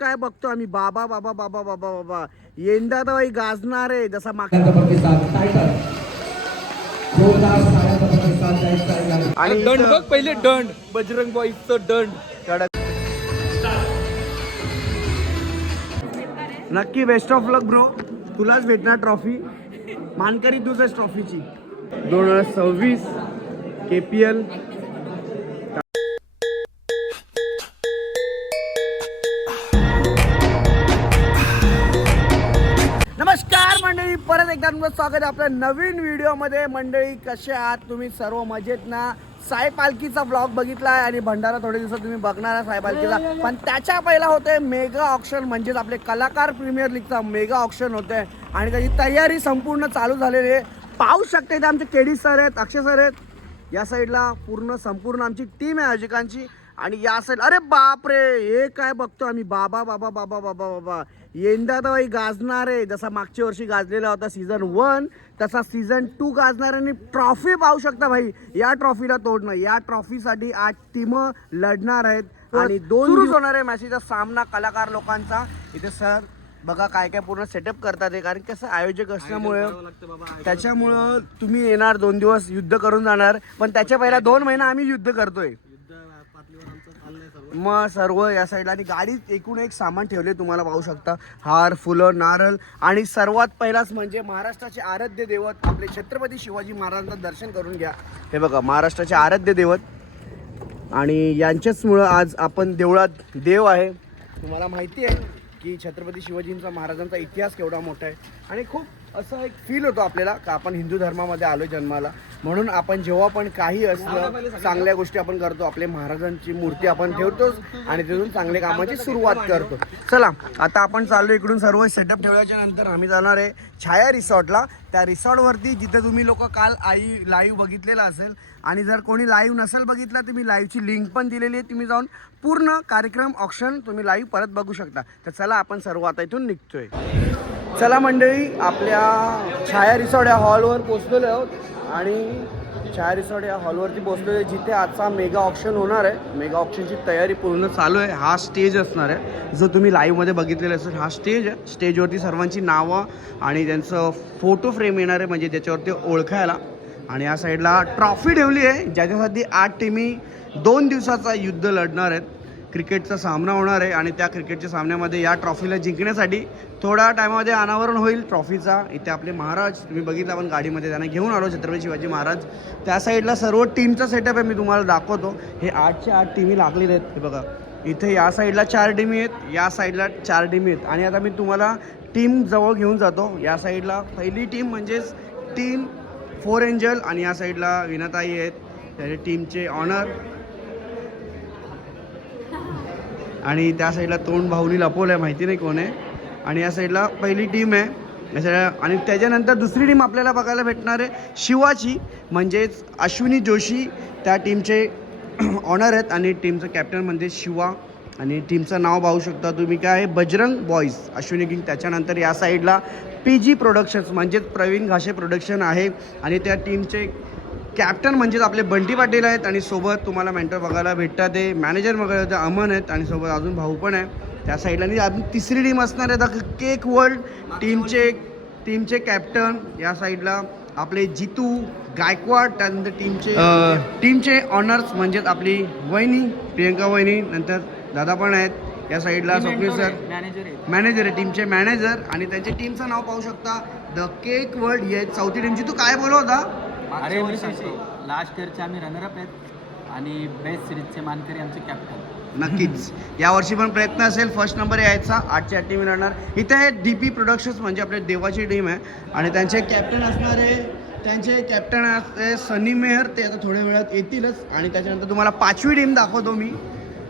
काय बघतो आम्ही बाबा बाबा बाबा बाबा बाबा यंदा तर गाजणार आहे जसा मागच्या आणि दंड बघ पहिले दंड बजरंग बॉईजचं दंड. नक्की बेस्ट ऑफ लक ब्रो, तुलाच भेटणार ट्रॉफी, मानकरी तुझच ट्रॉफीची 2026 KPL. नमस्कार मंडळी, परत एकदा तुमचं स्वागत आहे आपल्या नवीन व्हिडिओमध्ये. मंडळी कसे आहात तुम्ही सर्व? मजेत ना? साई पालखीचा ब्लॉग बघितलाय आणि भंडारा थोडे दिवसात तुम्ही बघणार आहे साई पालखीचा, पण त्याच्या पहिला होते मेगा ऑक्शन, म्हणजेच आपले कलाकार प्रीमियर लीगचा मेगा ऑक्शन होते आणि त्याची तयारी संपूर्ण चालू झालेली आहे. पाहू शकते इथे आमचे केडी सर आहेत, अक्षय सर आहेत, या साईडला संपूर्ण आमची टीम आहे आयोजकांची. आणि या साईड अरे बापरे, हे काय बघतो आम्ही बाबा बाबा बाबा बाबा बाबा यंदा तर गाजणार आहे जसा मागच्या वर्षी गाजलेला होता सीझन 1 तसा सीझन 2 गाजणार. आणि ट्रॉफी पाहू शकता भाई, या ट्रॉफीला तोडणं, या ट्रॉफीसाठी 8 टीम लढणार आहेत आणि 2 दिवस होणार आहे मॅचचा सामना कलाकार लोकांचा. इथे सर बघा काय काय पूर्ण सेटअप करतात आहे, कारण कसं आयोजक असल्यामुळे त्याच्यामुळं तुम्ही येणार 2 दिवस युद्ध करून जाणार, पण त्याच्या पहिला 2 महिना आम्ही युद्ध करतोय मग सर्व या साईडला. आणि गाडीत एकूण एक सामान ठेवले तुम्हाला पाहू शकता, हार, फुलं, नारळ आणि सर्वात पहिलाच म्हणजे महाराष्ट्राचे आराध्य दैवत आपले छत्रपती शिवाजी महाराजांचं दर्शन करून घ्या. हे बघा महाराष्ट्राचे आराध्य दैवत आणि यांच्याचमुळं आज आपण देवळात देव आहे. तुम्हाला माहिती आहे की छत्रपती शिवाजींचा महाराजांचा इतिहास केवढा मोठा आहे आणि खूप असं एक फील होतो आपल्याला का आपण हिंदू धर्मामध्ये आलो जन्माला. म्हणून आपण जेव्हा पण काही असलं चांगल्या गोष्टी आपण करतो, आपले महाराजांची मूर्ती आपण ठेवतोच आणि तिथून चांगल्या कामाची सुरुवात करतो. चला आता आपण चाललो इकडून सर्व सेटअप ठेवल्याच्या नंतर आम्ही जाणार आहे छाया रिसॉर्टला. त्या रिसॉर्टवरती जिथे तुम्ही लोक काल लाईव्ह बघितलेला असेल आणि जर कोणी लाईव्ह नसेल बघितला तर मी लाईव्हची लिंक पण दिलेली आहे, तुम्ही जाऊन पूर्ण कार्यक्रम ऑप्शन तुम्ही लाईव्ह परत बघू शकता. तर चला आपण सर्व आता इथून निघतोय. चला मंडळी, आपल्या छाया रिसॉर्ट या हॉलवर पोचलेलो आहोत आणि छाया रिसॉर्ट या हॉलवरती पोचलेलो आहे जिथे आजचा मेगा ऑप्शन होणार आहे. मेगा ऑप्शनची तयारी पूर्ण चालू आहे. हा स्टेज असणार आहे जो तुम्ही लाईव्हमध्ये बघितलेला असेल, हा स्टेज आहे. स्टेजवरती सर्वांची नावं आणि त्यांचं फोटो फ्रेम येणार आहे म्हणजे त्याच्यावरती ओळखायला. आणि या साईडला ट्रॉफी ठेवली आहे ज्याच्यासाठी 8 टीमी 2 दिवसाचा युद्ध लढणार आहेत. क्रिकेटचा सामना होणार आहे आणि त्या क्रिकेटच्या सामन्यामध्ये या ट्रॉफीला जिंकण्यासाठी थोड्या टायमामध्ये अनावरण होईल ट्रॉफीचा. इथे आपले महाराज तुम्ही बघितलं, आपण गाडीमध्ये त्यांना घेऊन आलो, छत्रपती शिवाजी महाराज. त्या साईडला सर्व टीमचा सेटअप आहे, मी तुम्हाला दाखवतो. हे 8च्या 8 टीमी लागलेले आहेत. हे बघा इथे या साईडला 4 टीमी आहेत, या साईडला 4 टीमी आहेत. आणि आता मी तुम्हाला टीम जवळ घेऊन जातो. या साईडला पहिली टीम म्हणजेच टीम 4 एंजल आणि या साईडला विनाताई आहेत, त्याचे टीमचे ऑनर. आणि त्या साईडला तोंड भाऊनी लपवलं आहे, माहिती नाही कोण आहे. आणि या साईडला पहिली टीम आहे आणि त्याच्यानंतर दुसरी टीम आपल्याला बघायला भेटणार आहे शिवाची, म्हणजेच अश्विनी जोशी त्या टीमचे ऑनर आहेत आणि टीमचं कॅप्टन म्हणजे शिवा. आणि टीमचं नाव पाहू शकता तुम्ही काय आहे, बजरंग बॉईज, अश्विनी किंग. त्याच्यानंतर या साईडला PG प्रोडक्शन्स म्हणजेच प्रवीण घाशे प्रोडक्शन आहे आणि त्या टीमचे कॅप्टन म्हणजेच आपले बंटी पाटील आहेत. आणि सोबत तुम्हाला मेंटर बघायला भेटतात, ते मॅनेजर बघायला होते अमन आहेत आणि सोबत अजून भाऊ पण आहे त्या साईडला. आणि अजून तिसरी टीम असणार आहे द केक वर्ल्ड टीमचे कॅप्टन या साईडला आपले जितू गायकवाड. त्यानंतर टीमचे ऑनर्स म्हणजेच आपली वहिनी प्रियंका वहिनी, नंतर दादा पण आहेत या साईडला, स्वप्नील सर मॅनेजर आहे, टीमचे मॅनेजर. आणि त्यांच्या टीमचं नाव पाहू शकता द केक वर्ल्ड. ही आहे चौथी टीमची. तू काय बोलव होता? अरे लास्ट इयरचे आम्ही रनरअप आहेत आणि बेस्ट सिरीजचे मानकरी आमचे कॅप्टन. नक्कीच यावर्षी पण प्रयत्न असेल फर्स्ट नंबर यायचा. 8च्या 8 टीम राहणार. इथे आहे DP प्रोडक्शन्स म्हणजे आपल्या देवाची टीम आहे आणि त्यांचे कॅप्टन असणार आहे, त्यांचे कॅप्टन असते सनी मेहर, ते आता थोड्या वेळात येतीलच. आणि त्याच्यानंतर तुम्हाला 5वी टीम दाखवतो मी.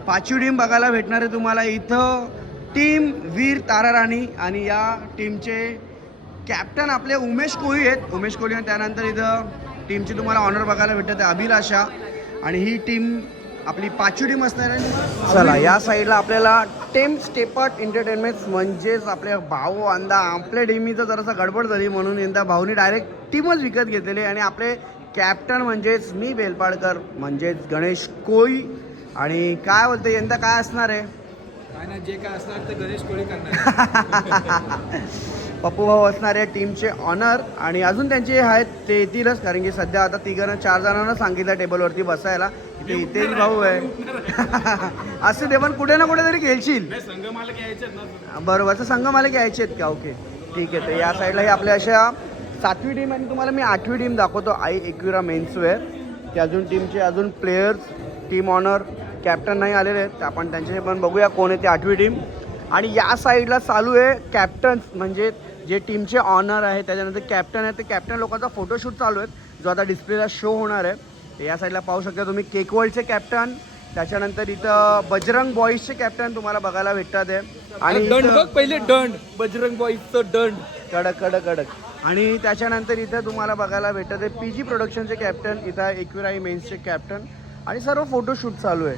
5वी टीम बघायला भेटणार आहे तुम्हाला इथं टीम वीर तारा राणी आणि या टीमचे कॅप्टन आपले उमेश कोळी आहेत, उमेश कोळी. आणि त्यानंतर इथं टीमची तुम्हाला ऑनर बघायला भेटत आहे अभिलाषा. आणि ही टीम आपली 5वी टीम असणार आहे. चला या साईडला आपल्याला टेम स्टेपट एंटरटेनमेंट्स म्हणजेच आपले भाऊ अंदा, आपल्या टीमीचं जरासं गडबड झाली म्हणून यंदा भाऊनी डायरेक्ट टीमच विकत घेतलेली. आणि आपले कॅप्टन म्हणजेच मी बेलपाडकर म्हणजेच गणेश कोळी. आणि काय बोलते यंदा काय असणार आहे जे काय असणार ते गणेश कोळी करणार. पप्पू भाऊ असणार आहे टीमचे ऑनर आणि अजून त्यांचे आहेत ते येतीलच कारण की सध्या आता 4 जणांना सांगितलं टेबलवरती बसायला. इथेही भाऊ आहे. असं ते पण कुठे ना कुठे तरी खेळशील. संघ मला घ्यायचे ना. बरोबर तर संघ मला घ्यायचे आहेत का? ओके ठीक आहे. तर या साईडला आपल्या अशा 7वी टीम आणि तुम्हाला मी 8वी टीम दाखवतो. आई एकविरा मेन्सवेअर ते अजून टीमचे अजून प्लेयर्स टीम ऑनर कॅप्टन नाही आलेले आहेत तर आपण त्यांच्याशी पण बघूया कोण आहे ते 8वी टीम. आणि या साईडला चालू आहे कॅप्टन्स म्हणजे जे टीमचे ऑनर आहे त्याच्यानंतर कॅप्टन आहे ते कॅप्टन लोकांचा फोटोशूट चालू आहे जो आता डिस्प्लेला शो होणार आहे. तर या साईडला पाहू शकता तुम्ही केक वर्ल्डचे कॅप्टन त्याच्यानंतर इथं बजरंग बॉईजचे कॅप्टन तुम्हाला बघायला भेटतात आहे. आणि दंड बघ पहिले दंड बजरंग बॉईजचं दंड कडक कडक कडक आणि त्याच्यानंतर इथं तुम्हाला बघायला भेटत आहे PG प्रोडक्शनचे कॅप्टन इथं एकविराई मेन्सचे कॅप्टन आणि सर्व फोटोशूट चालू आहे.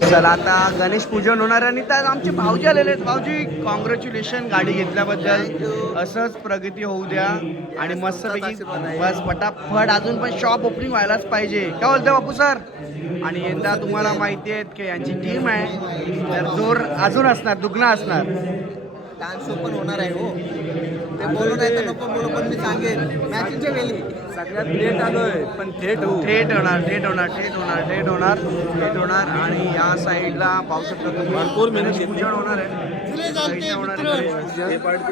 चला आता गणेश पूजन होणार आहे आणि त्यात आमचे भाऊजी आलेले आहेत. भाऊजी कॉंग्रॅच्युलेशन गाडी घेतल्याबद्दल. असंच प्रगती होऊ द्या आणि मस्तपैकी बस फटाफट अजून पण शॉप ओपनिंग व्हायलाच पाहिजे. काय बोलतोय बापू सर? आणि यंदा तुम्हाला माहिती आहे की यांची टीम आहे तर जोर अजून असणार दुगना असणार. डान्स शो पण होणार आहे हो. ते बोलू नाही तर नको बोलू पण मी सांगेन मॅचच्या वेळी सगळ्यात लेट आलोय पण थेट होऊ. थेट होणार आणि या साईडला पाहू शकता तुम्ही भरपूर मेहनत गणेश पूजन होणार आहे. इथे होणार आहे गणेश पूजन.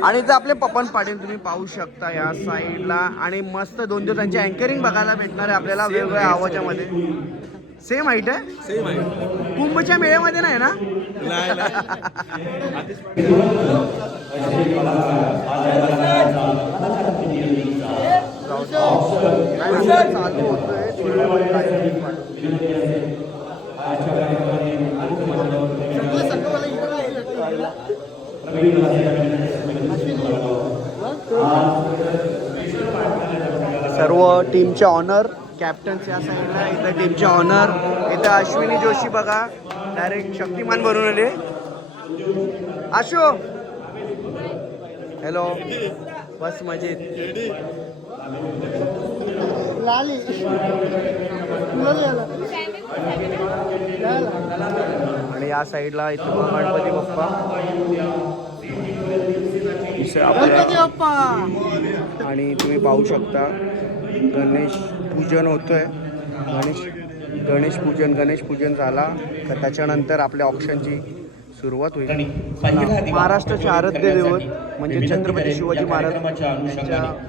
आणि इथं आपले पपन पाटील तुम्ही पाहू शकता या साईडला आणि मस्त 2 दिवस त्यांची अँकरिंग बघायला भेटणार आहे आपल्याला वेगवेगळ्या आवाजामध्ये. सेम हाईट आहे सेम आहे. कुंभच्या मेळ्यामध्ये नाही ना? चालू होतोय सर्व टीमचे ऑनर कॅप्टन्स या साईडला. इथं टीमचे ऑनर इथं अश्विनी जोशी बघा डायरेक्ट शक्तिमान बनवून आले. आशो हॅलो बस मजेत. आणि या साईडला इथं गणपती बाप्पा आणि तुम्ही पाहू शकता गणेश पूजन होतोय. गणेश पूजन झाला तर त्याच्यानंतर आपल्या ऑप्शनची सुरुवात होईल. महाराष्ट्राचे आराध्य दैवत म्हणजे छत्रपती शिवाजी महाराज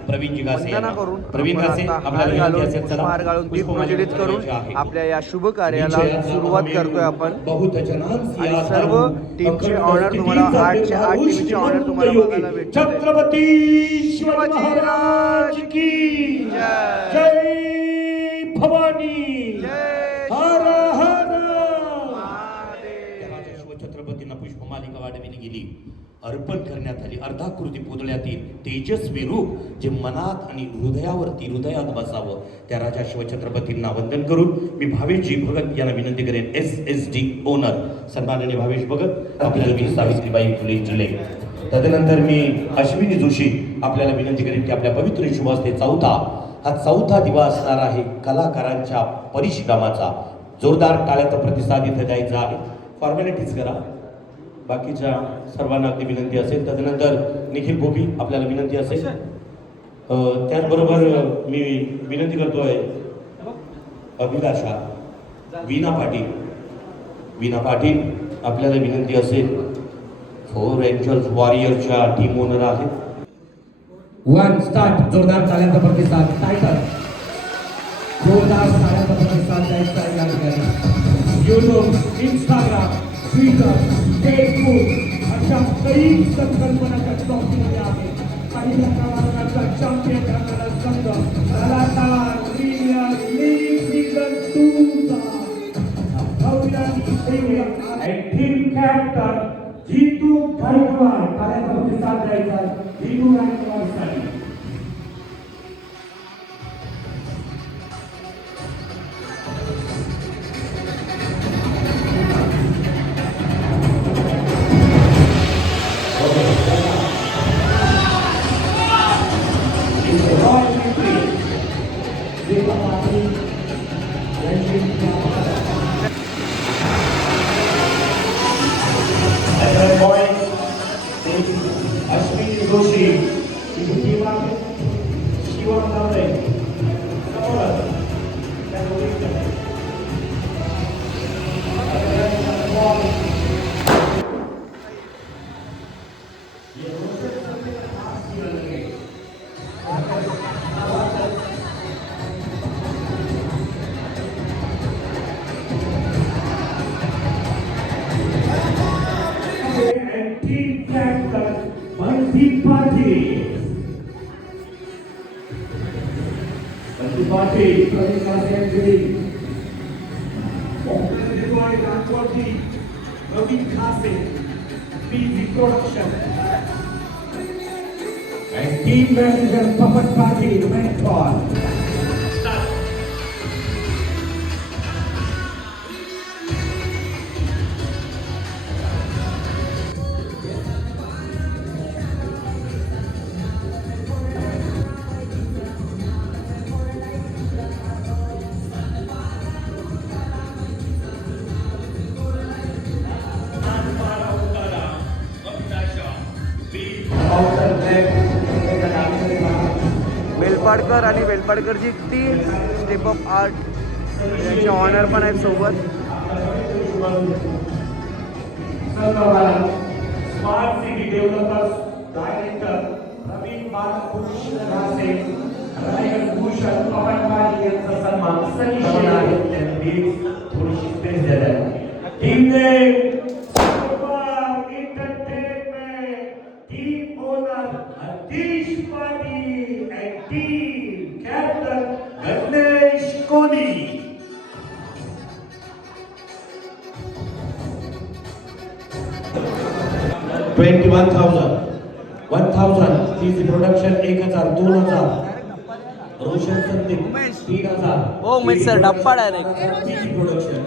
वंदना करून हार घालून दीप प्रज्वलित करून आपल्या या शुभ कार्याला सुरुवात करतोय आपण. आणि सर्व टीमचे ऑनर तुम्हाला 8च्या 8 टीमचे ऑनर तुम्हाला बघायला भेटतात. छत्रपती शिवाजी महाराज की जय भवानी हर हर. शिवछत्रपतींना पुष्पमालिका वाढविली गेली अर्पण करण्यात आली. अर्धाकृती पुतळ्यातील तेजस्वी रूप जे मनात आणि हृदयात बसावं त्या राजा शिवछत्रपतींना वंदन करून मी भावेशजी भगत यांना विनंती करेन SSD ओनर सन्माननीय भावेश भगत आपल्याला मी सावित्रीबाई फुले जिल्हे. तदनंतर मी अश्विनी जोशी आपल्याला विनंती करेन की आपल्या पवित्र शुभ हस्ते चौथा दिवा असणार आहे कलाकारांच्या परिश्रमाचा. जोरदार टाळ्याचा प्रतिसाद इथे द्यायचा आहे. फॉर्मॅलिटीज करा बाकीच्या सर्वांना अगदी विनंती असेल. तदनंतर निखिल भोपी आपल्याला विनंती असेल. त्याचबरोबर मी विनंती करतोय अभिलाषा वीणा पाटील आपल्याला विनंती असेल. 4 एंजल्स वॉरियरच्या टीम ओनर आहेत. 1 स्टार्ट. जोरदार टाळ्यांचा प्रतिसाद. टायटल जोरदार टाळ्यांचा प्रतिसाद द्यायचा आहे या ठिकाणी. यूट्यूब, इंस्टाग्राम, ट्विटर, फेसबुक अशा काही संकल्पनाच्या टॉपमध्ये आहे. काही प्रकारचा चॅम्पियन करणारा संघ Kalakar premier league season 2 team captain Jeetu Gaikwad. टाळ्यांचा प्रतिसाद द्यायचा Jitu गायकवाडसाठी. and team captain Banti Patil. Banti Patil, Praveen Khase, Praveen Khase, PG Production. And team manager Pawan Patil, mentor. Velpadkar आणि वेलपाडकरची टीम स्टेप ऑफ आर्ट यांचे ऑनर पण आहेत सोबत. Smart city developers director Praveen Balkrishna Ghase, Raigad Bhushan पवन पाटील यांचा सन्मान सनी थोडीशी स्पेस द्यायला टीमने team owner Atish Patil and team captain Ganesh Koni. TC production 1000 2000 Roshan Sandeep 3000 हो Umesh sir Dappa direct. TC production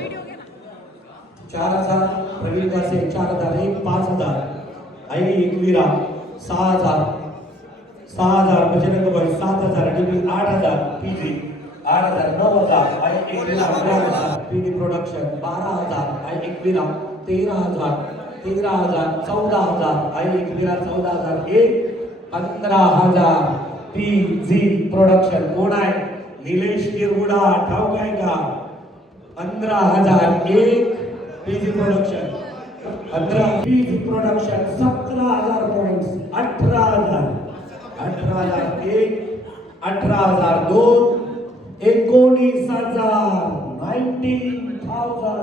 4000 Praveen Dase 4000 एक 5000 आई एकवीरा 6000 बजरंग भाई 7000 डीबी 8000 पीजी 8000 9000 आई एकवीरा 11000 पीडी प्रोडक्शन 12000 आई एकवीरा 13000 14000 आई एकवीरा 14000 एक 15000 पीजी प्रोडक्शन. कोण आहे? निलेश किरगुडा. ठाऊक आहे का? 15000 एक PG production. 15 PG production 17000 points 18000 एक 18000 दोन 19000 19000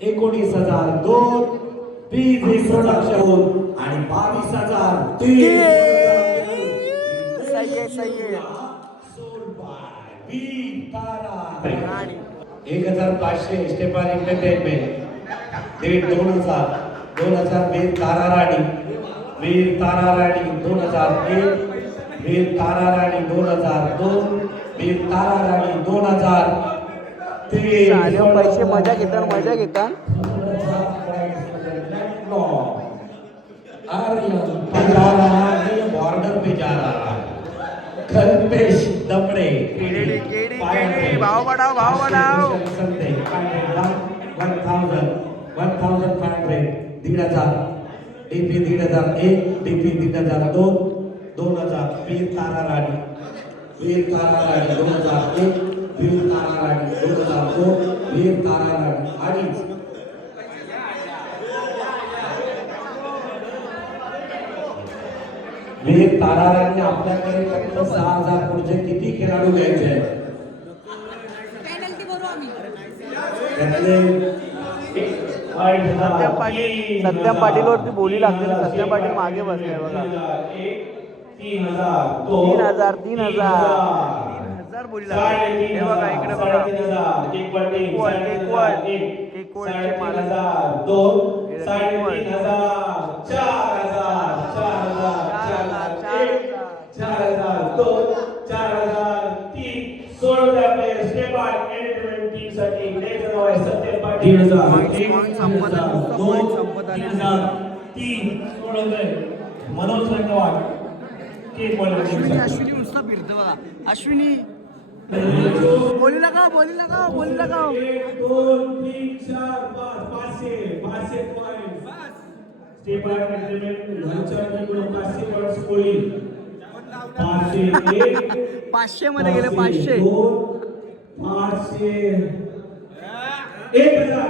एक 19000 दोन पीजी प्रोडक्शन आणि 22000 तीन. सही आहे. सोल्ड बाय बी तारा 1500 स्टेपार एंटरटेनमेंट 2000 वीर तारा राणी 2001 वीर तारा राणी 2002 वीर तारा राणी 2003 साले पैसे मजा घेतात. बॉर्डर पे जा रहा है कल्पेश दमड़े भाव बढ़ाओ 1500 1500 डीपी 1001 डीपी 1002 2000 वीर तारा राणी 2001 वीर तारा राणी 2002 वीर तारा राणी अडीच. वीर तारा राणी आपल्याकडे फक्त 6000 पुढचे किती खेळाडू घ्यायचे आहेत? सत्यम पाटील वरती बोली लागते. सत्यम पाटील मागे बसले बघा. 3000 बोली लागते. हे बघा इकडे बघा. केकवडचे मालक 3000 मनोज रंगवाड अश्विनी नुसता फिरतो बघा. अश्विनी बोली लगाओ 1 2 3 4 500 पॉइंट स्टेपार एंटरटेनमेंट घरच्या कडून 500 पॉइंट्स बोली 500 मध्ये गेले 500 1000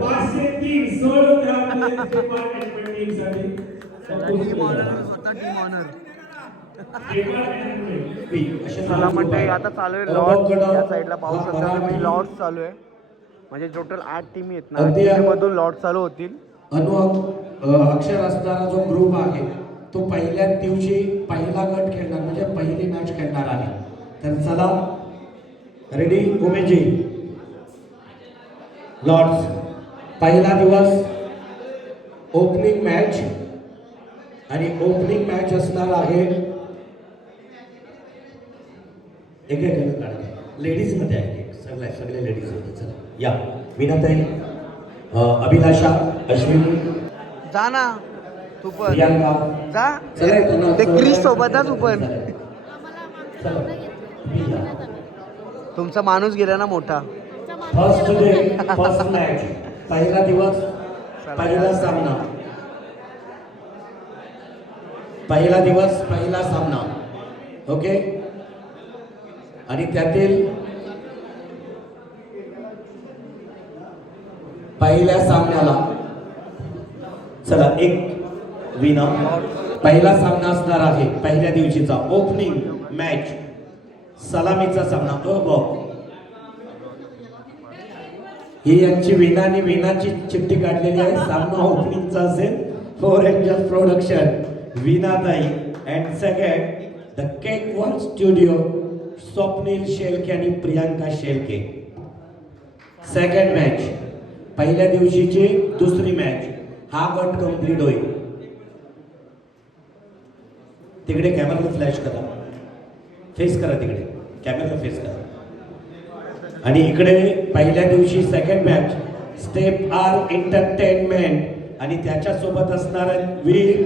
503 सोडून द्या स्टेपार एंटरटेनमेंट साठी टीम ऑनर चला मंडळी आता चालू आहे लॉर्ड. या साईडला पाहू शकता तुम्ही लॉर्ड चालू आहे. म्हणजे टोटल 8 टीम आहेत अगदी ना, मधून लॉट चालू होतील. अक्षर असणारा जो ग्रुप आहे तो पहिल्या दिवशी पहिला गट खेळणार म्हणजे पहिली मॅच खेळणार आहे. तर चला रेडी उमेशजी. लॉर्ड्स पहिला दिवस ओपनिंग मॅच आणि ओपनिंग मॅच असणार आहे एक लेडीज मध्ये आहे. सगळे लेडीज होते. चला या मीनाताई, अभिलाषा, अश्विनी, जा ना तू पण प्रियांका, जा. चला ते क्रिश सोबतच तू पण. तुमचा माणूस गेला ना मोठा. फर्स्ट डे फर्स्ट मॅच पहिला दिवस पहिला सामना. पहिला दिवस पहिला सामना. ओके. आणि त्यातील पहिल्या सामन्याला चला एक विना. पहिला सामना असणार आहे पहिल्या दिवशीचा ओपनिंग मॅच सलामीचा सामना. ही यांची विना आणि विनाची चिठ्ठी काढलेली आहे. सामना ओपनिंगचा असेल. 4 एंजल्स प्रोडक्शन, विनाताई and second the cake world studio, Swapnil Shelke आणि प्रियांका शेळके. सेकंड मॅच पहिल्या दिवशीची दुसरी मॅच. हा गट कंप्लीट होईल. तिकडे कॅमेराला फ्लॅश करा, फेस करा, तिकडे कॅमेराला फेस करा. आणि इकडे पहिल्या दिवशी second match step R entertainment आणि त्याच्या सोबत असणार वीर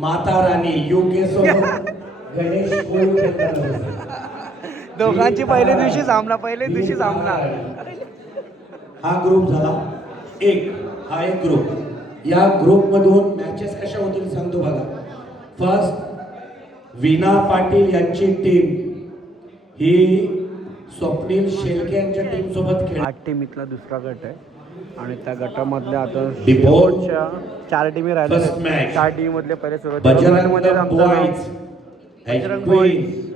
माता राणी UK सोबत गणेश दोघांची पहिल्या दिवशी सामना. हा ग्रुप झाला एक. हा एक ग्रुप. या ग्रुप मधून मॅचेस कशा होतील सांगतो बघा. फर्स्ट वीणा पाटील यांची टीम ही स्वप्नील शेळके यांच्या टीम सोबत खेळ. 8 टीमीतला दुसरा गट आहे आणि त्या गटामधल्या आता Before 4 टीमी first राहिल्या. match. 4 टीम मधले पहिले बजरंग मध्ये बॉईज बजरंग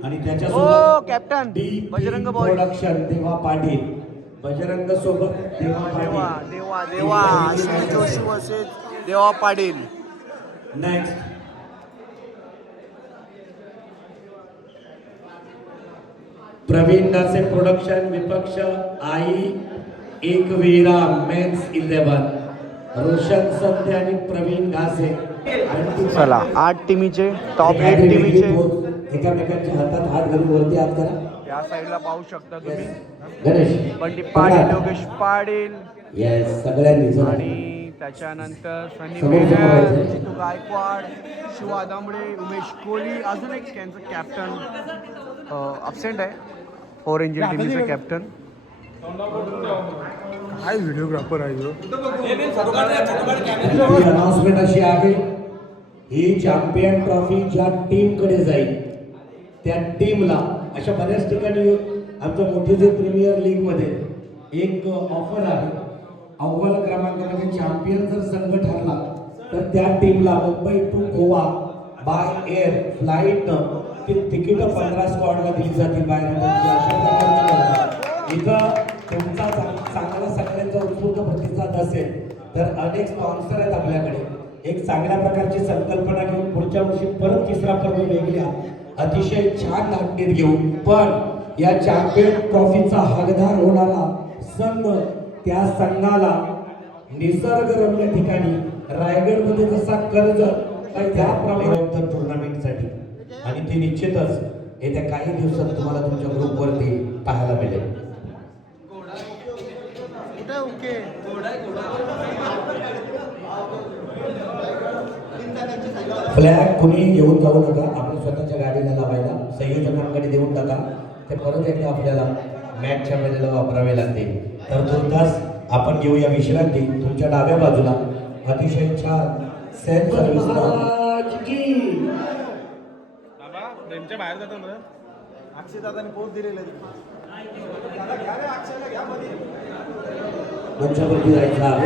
आणि ओ त्याच्यासोबत captain DP Bajrang boy. Production देवा पाटील. बजरंग सोबत देवा देवा पाटील. देवा देवा अश्विनी जोशी वर्सेस देवा पाटील. नेक्स्ट प्रवीण दासे प्रोडक्शन विपक्ष आई एक वीरा मेन्स 11. रोशन संधे आणि प्रवीण घासे. चला 8 टीमीचे टॉप 8 टीमीचे एकामेकांच्या हातात हात घालून वरती हात करा. या साईडला पाहू शकता तुम्ही. गणेश बंटी पाटील, योगेश पाटील येस सगळ्यांनी चला. आणि त्याच्यानंतर सनी समोर मेहर, समोर जितू गायकवाड, शिवा दामडे, उमेश कोहली. अजून एक त्यांचं कॅप्टन अब्सेंट आहे. 4 एंजल टीमचा कॅप्टन. काय व्हिडिओग्राफर आहे जो. अनाउन्समेंट अशी आहे, ही चॅम्पियन ट्रॉफी ज्या टीम कडे जाईल त्या टीमला अशा बऱ्याच ठिकाणी आमच्या मोठे जे प्रीमियर लीग मध्ये एक ऑफर आहे. अव्वल क्रमांकामध्ये चॅम्पियन जर संघ ठरला तर त्या टीमला Mumbai to Goa by air flight ती तिकीट 15 स्क्वॉडला दिली जातील बाहेर. अशा प्रकारची इथं तुमचा चांगला सगळ्यांचा उत्स्फूर्त प्रतिसाद असेल तर अनेक स्पॉन्सर आहेत आपल्याकडे. एक चांगल्या प्रकारची संकल्पना घेऊन पुढच्या वर्षी परत तिसरा पर्व वेगळ्या अतिशय छान नाट्य घेऊन पण या चॅम्पियन ट्रॉफीचा हकदार होणारा संघ त्या संघाला निसर्गरम्य ठिकाणी रायगडमध्ये जसा कर्ज त्याप्रमाणे टुर्नामेंटसाठी आणि ती निश्चितच येत्या काही दिवसात तुम्हाला तुमच्या ग्रुपवरती पाहायला मिळेल. फ्लॅग कुणी घेऊन जाऊ नका. आपण स्वतःच्या गाडीला लावायला संयोजकांकडे देऊन टाका. ते परत एकदा आपल्याला मॅचच्या वेळेला वापरावे लागतील. तर तुर्तास आपण घेऊया विश्रांती. तुमच्या डाव्या बाजूला अतिशय छान सेल्फ सर्व्हिस बाहेर जातो ना अक्षय दादाने पोच दिलेलं मंचावरती जायचं आहे.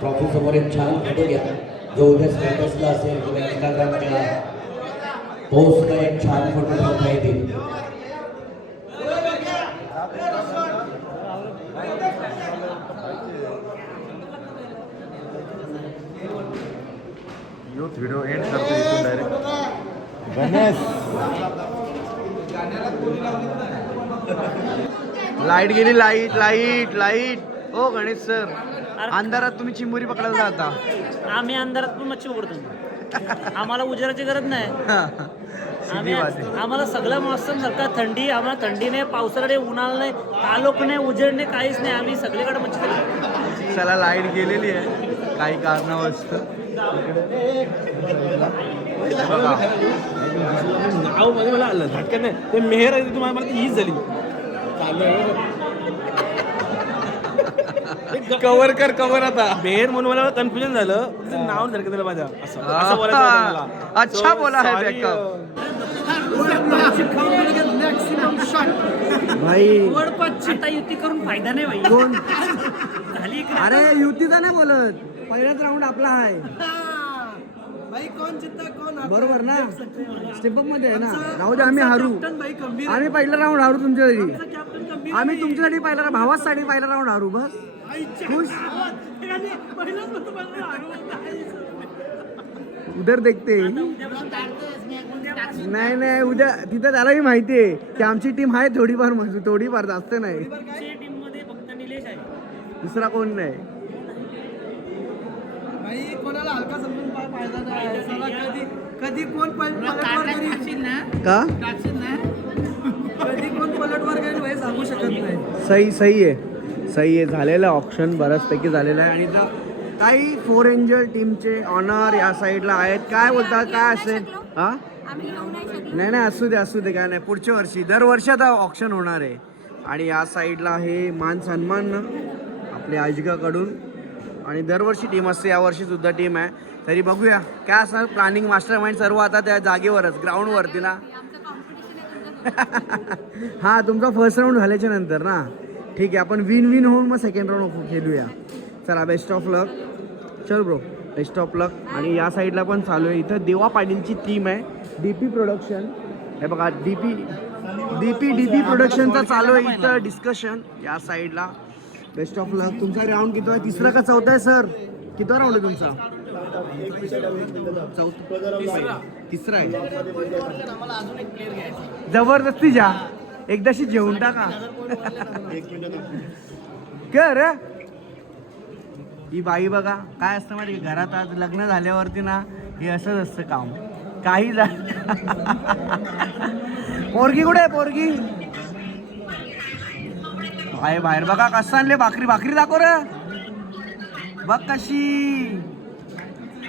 ट्रॉफी समोर एक छान फोटो घ्या जो उद्या स्टेटसला असेल किंवा इंस्टाग्रामच्या पोस्टला एक छान फोटो ठेवता येतील. व्हिडिओ एंड करतो इथून डायरेक्ट. गणेश लाईट गेली, लाईट लाईट लाईट. ओ गणेश सर, अंधारात तुम्ही चिंबोरी पकडायला जाता. आम्ही अंधारात पण मच्छी पकडतो. आम्हाला उजेडाची गरज नाही. आम्ही आम्हाला सगळं मौसम सारखं, थंडी आम्हाला थंडी नाही, पावसाळा नाही, उन्हाळा नाही, कालोख नाही, उजेड नाही, काहीच नाही. आम्ही सगळीकडे मच्छी पकडतो. चला लाईट गेलेली आहे काही कारणावश. नाव मध्ये मला आलं झटकन नाही. ते मेहर आहे तुम्हाला मला हीच झाली. कव्हर कर कव्हर. आता मेहर म्हणून मला कन्फ्युजन झालं. तिचं नाव झटकन दिलं माझ्या. असं बोलायचं होतं मला. अच्छा बोला है Sorry, बॅकअप. भाई आता युती करून फायदा नाही भाई. कोण? झाली इकडे. अरे युतीचा नाही बोलत, पहिलाच राऊंड आपला आहे. बरोबर ना, स्टेपअप मध्ये आहे ना. राहू दे, आम्ही हारू. आम्ही पहिला राऊंड हारू तुमच्यासाठी. आम्ही तुमच्यासाठी पहिला, भावासाठी पहिला राऊंड हारू. बस खुश. उधर देखते. नाही नाही, उद्या तिथं त्यालाही माहिती आहे की आमची टीम आहे थोडीफार मजबूत, थोडीफार, जास्त नाही. टीम मध्ये फक्त निलेश आहे. दुसरा कोण नाही. कोणाला हलका समजून फायदा नाही. चला कधी कोण पलटवार करील का कधी कोण पलटवार करील हे सांगू शकत नाही. सही आहे. झालेलं ऑप्शन बऱ्याचपैकी झालेलं आहे. आणि काही 4 एंजल टीमचे ऑनर या साईडला आहेत. काय बोलतात, काय असेल? हा नाही असू दे काय नाही. पुढच्या वर्षी, दरवर्षी आता ऑप्शन होणार आहे. आणि या साईडला हे मान सन्मान आपल्या आयोजकाकडून, आणि दरवर्षी टीम असते, यावर्षी सुद्धा टीम आहे. तरी बघूया काय असं प्लॅनिंग, मास्टर माइंड सर्व आता त्या जागेवरच, ग्राउंडवरती ना. हां, तुमचा फर्स्ट राऊंड झाल्याच्या नंतर ना. ठीक आहे, आपण विन होऊन मग सेकंड राऊंड खेळूया. चला, बेस्ट ऑफ लक. चल ब्रो, बेस्ट ऑफ लक. आणि या साईडला पण चालू आहे, इथं देवा पाटीलची टीम आहे, DP प्रोडक्शन. हे बघा, DP प्रोडक्शनचा चालू आहे इथं डिस्कशन या साईडला. बेस्ट ऑफ लक. तुमचा राऊंड किती आहे, तिसरा का चौथा आहे सर? कितवा राऊंड आहे तुमचा? तिसरा आहे. जबरदस्ती जा, एकदाशी जेवून टाका. कर ही बाई बघा काय असतं माहिती, घरात आज लग्न झाल्यावरती ना हे असंच असतं काम. काही पोरगी कुठे आहे, पोरगी आहे बाहेर. बघा कसं आणले, भाकरी दाखव रे, बघ कशी.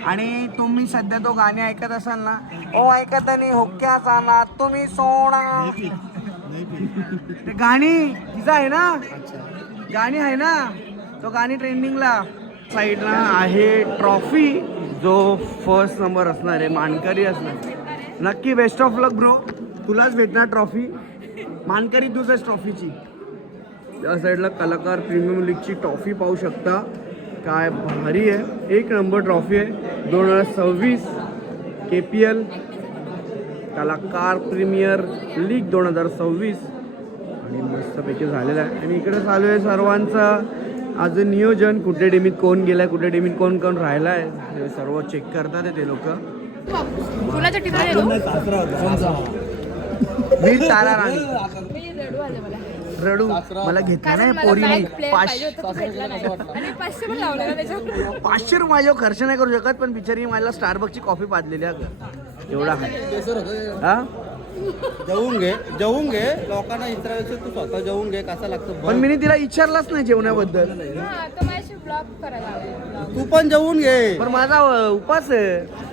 आणि तुम्ही सध्या तो गाणे ऐकत असाल ना, ओ ऐकत नाही होक्याचा ना तुम्ही सोना, ते गाणी तिचं आहे ना, गाणी आहे ना, तो गाणी ट्रेंडिंगला. साईडला आहे ट्रॉफी, जो फर्स्ट नंबर असणार आहे, मानकरी असणार. नक्की बेस्ट ऑफ लक ब्रो, तुलाच भेटणार ट्रॉफी. मानकरी तुझंच ट्रॉफीची. त्या साईडला कलाकार प्रीमियम लीगची ट्रॉफी पाहू शकता, काय भारी आहे. 1 नंबर ट्रॉफी आहे. 2026 KPL कलाकार प्रीमियर लीग 2026. आणि मस्तपैकी झालेलं आहे. आणि इकडे चालू आहे सर्वांचं आज नियोजन, कुठे टीमीत कोण गेलाय, कुठे टीमीत कोण राहिला आहे, सर्व चेक करतात ते लोक. फुलाच्या टिपऱ्या देतो. वीर तारा राणी मी रडू आले मला. रडू मला घेतला कारण नाही मला पोरीने. बॅक प्लेअर पाहिजे होता, तो भेटला नाही. आणि 500 पण लावले ना त्याच्यावर. 500 रुपये माझ्यावर खर्च नाही करू शकत, पण बिचारी मला स्टारबक्सची कॉफी पाजलेली आहे. एवढा आहे. हा, जेवून घे लोकांना इतरांपेक्षा तू स्वतः जेवून घे, कसा लागतो. पण मी तिला विचारलंच नाही जेवणाबद्दल. हा, तो माझ्याशी ब्लॉग करायला आलाय. तू पण जेवून घे. पण माझा उपास आहे.